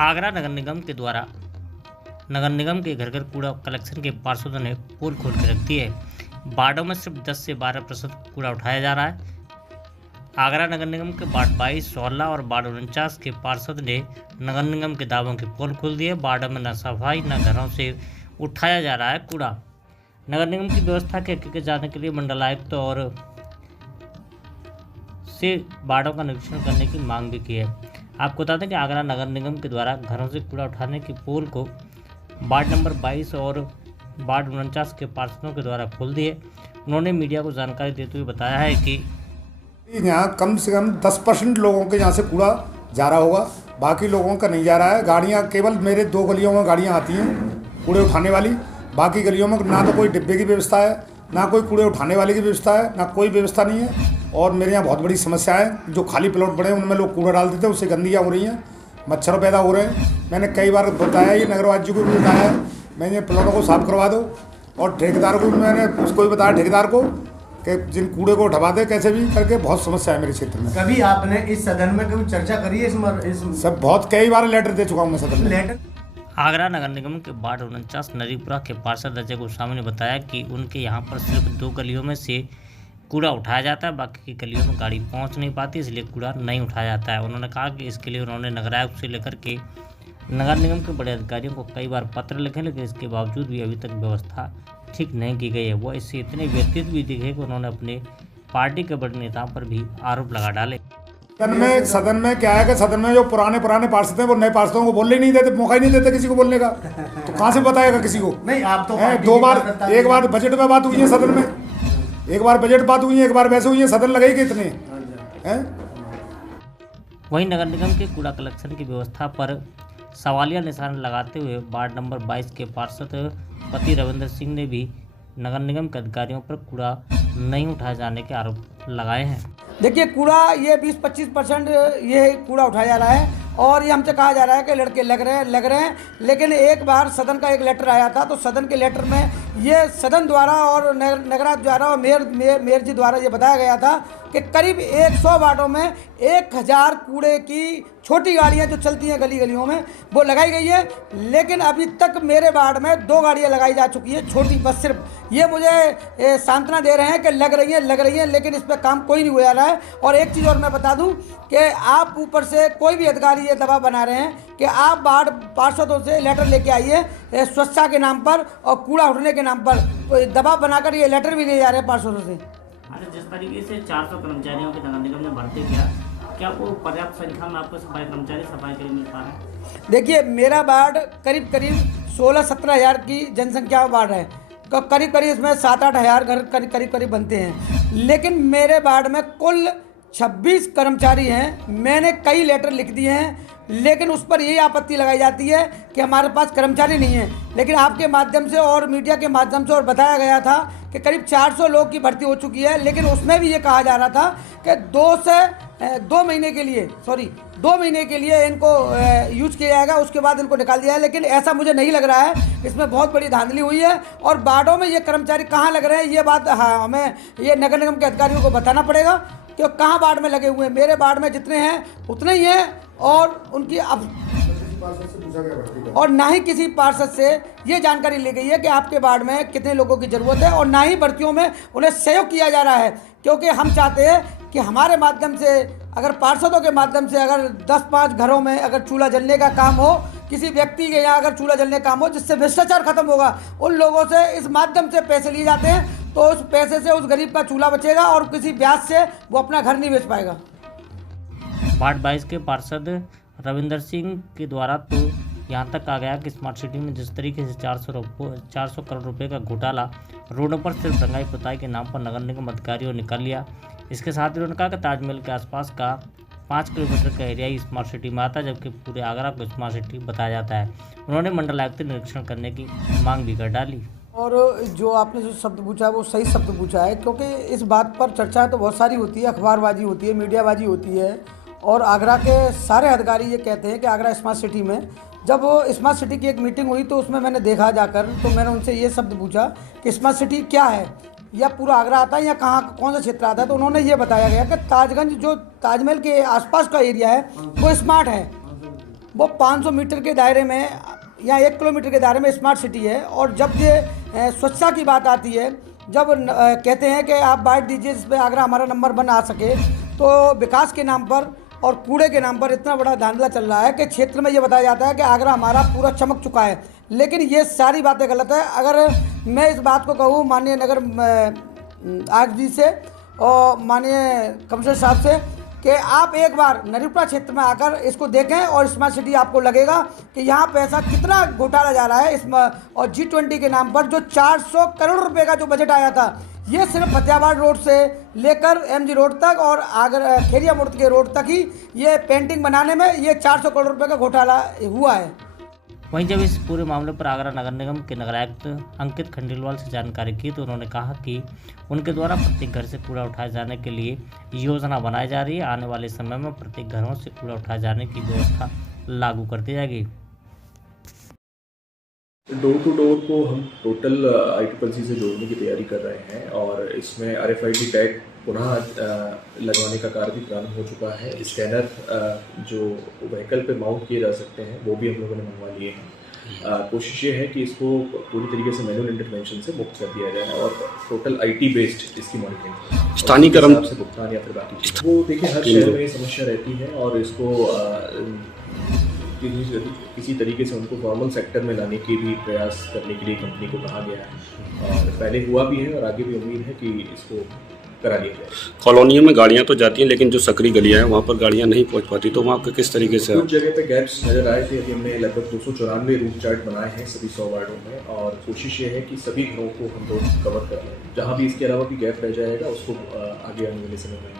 आगरा नगर निगम के द्वारा नगर निगम के घर घर कूड़ा कलेक्शन के पार्षदों ने पोल खोल के रख दी है। वार्डों में सिर्फ 10 से 12% कूड़ा उठाया जा रहा है। आगरा नगर निगम के वार्ड 22, 16 और वार्ड 49 के पार्षद ने नगर निगम के दावों की पोल खोल दी है। वार्डों में न सफाई न घरों से उठाया जा रहा है कूड़ा। नगर निगम की व्यवस्था के हकीकत जानने के लिए मंडलायुक्त और से वार्डों का निरीक्षण करने की मांग भी की है। आपको बता दें कि आगरा नगर निगम के द्वारा घरों से कूड़ा उठाने की पोल को वार्ड नंबर 22 और वार्ड 49 के पार्षदों के द्वारा खोल दी है। उन्होंने मीडिया को जानकारी देते हुए बताया है कि यहाँ कम से कम 10% लोगों के यहाँ से कूड़ा जा रहा होगा, बाकी लोगों का नहीं जा रहा है। गाड़ियाँ केवल मेरे 2 गलियों में गाड़ियाँ आती हैं कूड़े उठाने वाली, बाकी गलियों में ना तो कोई डिब्बे की व्यवस्था है, ना कोई कूड़े उठाने वाले की व्यवस्था है, ना कोई व्यवस्था नहीं है। और मेरे यहाँ बहुत बड़ी समस्या है, जो खाली प्लॉट पड़े हैं उनमें लोग कूड़ा डाल देते हैं, उससे गंदगियाँ हो रही हैं, मच्छर पैदा हो रहे हैं। मैंने कई बार बताया, ये नगरवासियों को भी बताया है, मैंने प्लॉटों को साफ करवा दो। और ठेकेदार को भी मैंने उसको भी बताया, ठेकेदार को कि जिन कूड़े को उठवा दे कैसे भी करके। बहुत समस्या है मेरे क्षेत्र में। कभी आपने इस सदन में कभी चर्चा करी है इस सब बहुत कई बार लेटर दे चुका हूँ मैं सदन में। लेटर आगरा नगर निगम के वार्ड 49 नरीपुरा के पार्षद अजय गोस्वामी ने बताया कि उनके यहाँ पर सिर्फ 2 गलियों में से कूड़ा उठाया जाता है, बाकी की गलियों में गाड़ी पहुँच नहीं पाती, इसलिए कूड़ा नहीं उठाया जाता है। उन्होंने कहा कि इसके लिए उन्होंने नगरायुक्त से लेकर के नगर निगम के बड़े अधिकारियों को कई बार पत्र लिखे, लेकिन इसके बावजूद भी अभी तक व्यवस्था ठीक नहीं की गई है। वो इससे इतने व्यतीत भी दिखे कि उन्होंने अपने पार्टी के बड़े नेताओं पर भी आरोप लगा डाले। सदन में क्या है कि सदन में जो पुराने पार्षद हैं वो नए पार्षदों को बोलने ही नहीं देते, मौका ही नहीं देते किसी को बोलने का। तो कहाँ से बताएगा किसी को? नहीं, आप तो 2 बार, एक बार बजट में बात हुई है सदन में, एक बार बजट बात हुई है, एक बार वैसे हुई है, सदन लगेगी कितने हैं। वहीं नगर निगम के कूड़ा कलेक्शन की व्यवस्था पर सवालिया निशान लगाते हुए वार्ड नंबर 22 के पार्षद पति रविंद्र सिंह ने भी नगर निगम के अधिकारियों पर कूड़ा नहीं उठाए जाने के आरोप लगाए हैं। देखिए, कूड़ा ये 20-25% ये कूड़ा उठाया जा रहा है और ये हमसे कहा जा रहा है कि लड़के लग रहे हैं। लेकिन एक बार सदन का एक लेटर आया था, तो सदन के लेटर में ये सदन द्वारा और नगराध्यक्ष द्वारा और मेयर जी द्वारा ये बताया गया था कि करीब 100 वार्डों में 1000 कूड़े की छोटी गाड़ियां जो चलती हैं गलियों में वो लगाई गई है। लेकिन अभी तक मेरे वार्ड में 2 गाड़ियां लगाई जा चुकी है, छोटी बस सिर्फ। ये मुझे सांत्वना दे रहे हैं कि लग रही हैं, लेकिन इस पर काम कोई नहीं हो रहा है। और एक चीज़ और मैं बता दूं कि आप ऊपर से कोई भी अधिकारी ये दबाव बना रहे हैं कि आप वार्ड पार्षदों से लेटर लेके आइए स्वच्छता के नाम पर और कूड़ा उठने के नाम पर, तो दबाव बनाकर ये लेटर भी ले जा रहे हैं पार्षदों से। जिस तरीके से 400 कर्मचारियों के नगर निगम ने भर्ती किया, क्या वो पर्याप्त संख्या में आपको सफाई कर्मचारी सफाई के लिए मिल पा रहे हैं? देखिए, मेरा वार्ड करीब 16-17 हज़ार की जनसंख्या वार्ड है, तो करीब इसमें 7-8 हज़ार घर करीब बनते हैं। लेकिन मेरे वार्ड में कुल 26 कर्मचारी हैं। मैंने कई लेटर लिख दिए हैं, लेकिन उस पर यही आपत्ति लगाई जाती है कि हमारे पास कर्मचारी नहीं है। लेकिन आपके माध्यम से और मीडिया के माध्यम से और बताया गया था कि करीब 400 लोग की भर्ती हो चुकी है, लेकिन उसमें भी ये कहा जा रहा था कि 2 महीने के लिए इनको यूज किया जाएगा, उसके बाद इनको निकाल दिया है। लेकिन ऐसा मुझे नहीं लग रहा है, इसमें बहुत बड़ी धांधली हुई है। और वार्डों में ये कर्मचारी कहाँ लग रहे हैं, ये बात हमें ये नगर निगम के अधिकारियों को बताना पड़ेगा कि कहाँ वार्ड में लगे हुए हैं। मेरे वार्ड में जितने हैं उतने ही हैं, और उनकी और ना ही किसी पार्षद से ये जानकारी ली गई है कि आपके वार्ड में कितने लोगों की ज़रूरत है, और ना ही भर्तियों में उन्हें सहयोग किया जा रहा है। क्योंकि हम चाहते हैं कि हमारे माध्यम से, अगर पार्षदों के माध्यम से अगर 10-5 घरों में अगर चूल्हा जलने का काम हो, किसी व्यक्ति के यहाँ अगर चूल्हा जलने का काम हो, जिससे भ्रष्टाचार खत्म होगा, उन लोगों से इस माध्यम से पैसे लिए जाते हैं, तो उस पैसे से उस गरीब का चूल्हा बचेगा और किसी ब्याज से वो अपना घर नहीं बेच पाएगा। वार्ड 22 के पार्षद रविंदर सिंह के द्वारा तो यहाँ तक आ गया कि स्मार्ट सिटी में जिस तरीके से 400 करोड़ रुपए का घोटाला रोडों पर सिर्फ रंगाई पुताई के नाम पर नगर निगम अधिकारियों ने निकाल लिया। इसके साथ ही उन्होंने कहा कि ताजमहल के आसपास का 5 किलोमीटर का एरिया ही स्मार्ट सिटी में आता है, जबकि पूरे आगरा को स्मार्ट सिटी बताया जाता है। उन्होंने मंडलायुक्त निरीक्षण करने की मांग भी कर डाली। और जो आपने जो शब्द पूछा वो सही शब्द पूछा है, क्योंकि इस बात पर चर्चा तो बहुत सारी होती है, अखबारबाजी होती है, मीडियाबाजी होती है। और आगरा के सारे अधिकारी ये कहते हैं कि आगरा स्मार्ट सिटी में, जब स्मार्ट सिटी की एक मीटिंग हुई तो उसमें मैंने देखा जाकर, तो मैंने उनसे ये शब्द पूछा कि स्मार्ट सिटी क्या है, या पूरा आगरा आता है या कहाँ कौन सा क्षेत्र आता है। तो उन्होंने ये बताया गया कि ताजगंज जो ताजमहल के आसपास का एरिया है वो स्मार्ट है। वो 500 मीटर के दायरे में या 1 किलोमीटर के दायरे में स्मार्ट सिटी है। और जब ये स्वच्छता की बात आती है, जब कहते हैं कि आप बांट दीजिए जिस पर आगरा हमारा नंबर 1 आ सके, तो विकास के नाम पर और कूड़े के नाम पर इतना बड़ा धांधला चल रहा है कि क्षेत्र में ये बताया जाता है कि आगरा हमारा पूरा चमक चुका है, लेकिन ये सारी बातें गलत है। अगर मैं इस बात को कहूँ माननीय नगर आयुक्त जी से और माननीय कमिश्नर साहब से कि आप एक बार नरीपरा क्षेत्र में आकर इसको देखें और स्मार्ट सिटी आपको लगेगा कि यहाँ पैसा कितना घोटाला जा रहा है इसमें। और G20 के नाम पर जो 400 करोड़ रुपए का जो बजट आया था, ये सिर्फ फतेहाबाद रोड से लेकर MG रोड तक और आगरा खेरिया मोड़ के रोड तक ही ये पेंटिंग बनाने में ये 400 करोड़ रुपए का घोटाला हुआ है। वहीं जब इस पूरे मामले पर आगरा नगर निगम के नगर आयुक्त अंकित खंडेलवाल से जानकारी की तो उन्होंने कहा कि उनके द्वारा प्रत्येक घर से कूड़ा उठाए जाने के लिए योजना बनाई जा रही है। आने वाले समय में प्रत्येक घरों से कूड़ा उठाए जाने की व्यवस्था लागू कर दी जाएगी। डोर टू डोर को हम टोटल ITPC से जोड़ने की तैयारी कर रहे हैं और इसमें RFID टैग पुनः लगवाने का कार्य भी प्रारंभ हो चुका है। स्कैनर जो व्हीकल पे माउंट किए जा सकते हैं वो भी हम लोगों ने मंगवा लिए हैं। कोशिश ये है कि इसको पूरी तरीके से मैनुअल इंटरवेंशन से मुक्त कर दिया जाए और टोटल IT बेस्ड इसकी मॉनिटरिंग स्थानीय कर्म से भुगतान या फिर बाकी चीज़ वो देखिए हर शहर में ये समस्या रहती है और इसको किसी तरीके से उनको फॉर्मल सेक्टर में लाने के भी प्रयास करने के लिए कंपनी को कहा गया है और पहले हुआ भी है और आगे भी उम्मीद है कि इसको करा लिया जाए। कॉलोनियों में गाड़ियां तो जाती हैं लेकिन जो सकरी गलियां हैं वहाँ पर गाड़ियां नहीं पहुँच पाती, तो वहाँ पर किस तरीके से कुछ जगह पे गैप्स नजर आए थे। अभी हमने लगभग 294 रूट चार्ट बनाए हैं सभी 100 वार्डों में और कोशिश ये है कि सभी घरों को हम लोग कवर कर लें। जहाँ भी इसके अलावा भी गैप रह जाएगा उसको आगे आने वाले समय में